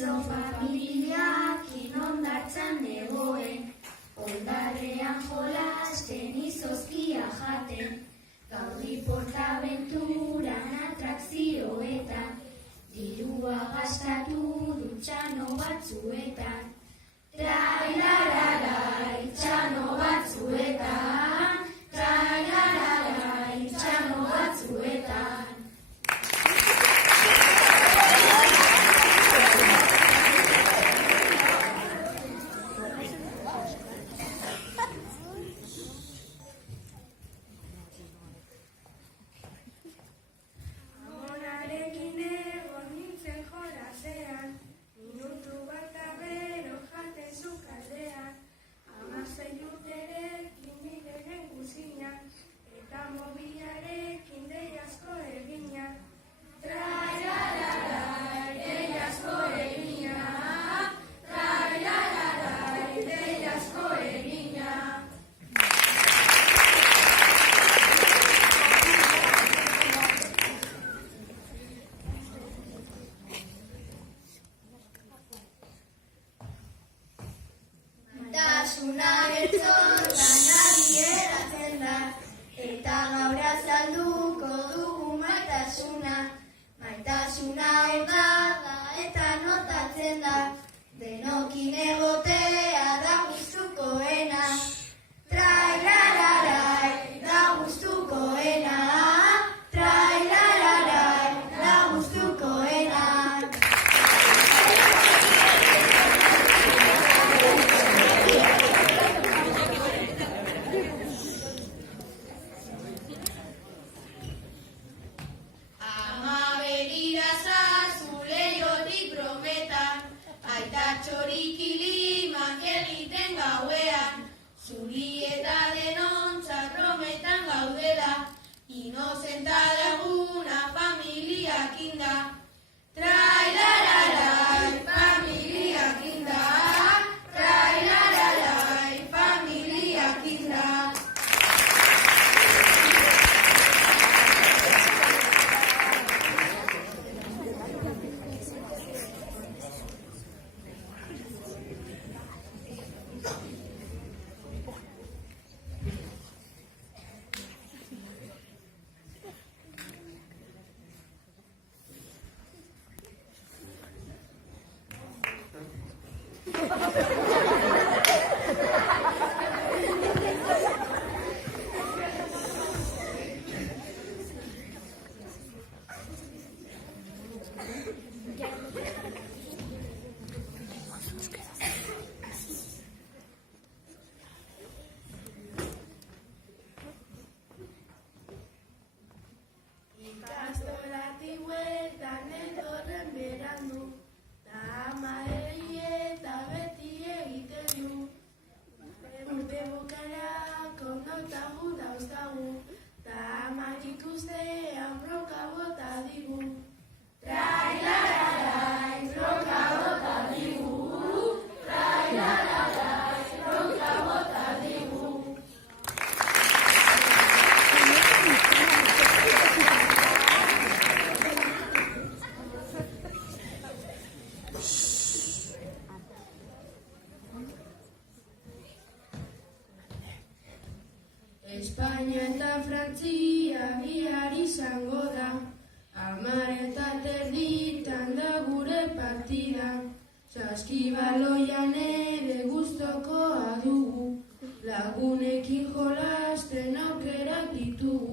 Atzo familiak inondartzan egoen, ondarrean jolasten izozkia jaten, Gaudi Portaventuran atrakzioetan, dirua gastatu dutxano batzuetan. Trailararai, txano batzuetan, trailararai, txano batzuetan. Maitasuna bertzon adieratzen da, eta gaur azalduko dugu maitasuna. Maitasuna da eta notatzen da, denokin egotea da gustukoena. Trailararai da gustukoena, trailararai da gustukoena. Txorik ilimak egiten gauean, zuri eta denontzat brometan gaudela, inozenta laguna familiak inda. Trailararai, familiak inda, trailararai, familiak inda. Ikastolati bueltan etorren berandu, ta ama eta beti egiten du. Urte bukaerako notagu dauzkagu, ta amak ikustean broka bota digu. Trailararai, broka bota digu, trailararai, broka bota digu. Espainia eta Frantzia bihar izango da, 10:30 da gure partida. Saskibaloian ere gustokoa dugu, lagunekin jolasten aukerak ditugu.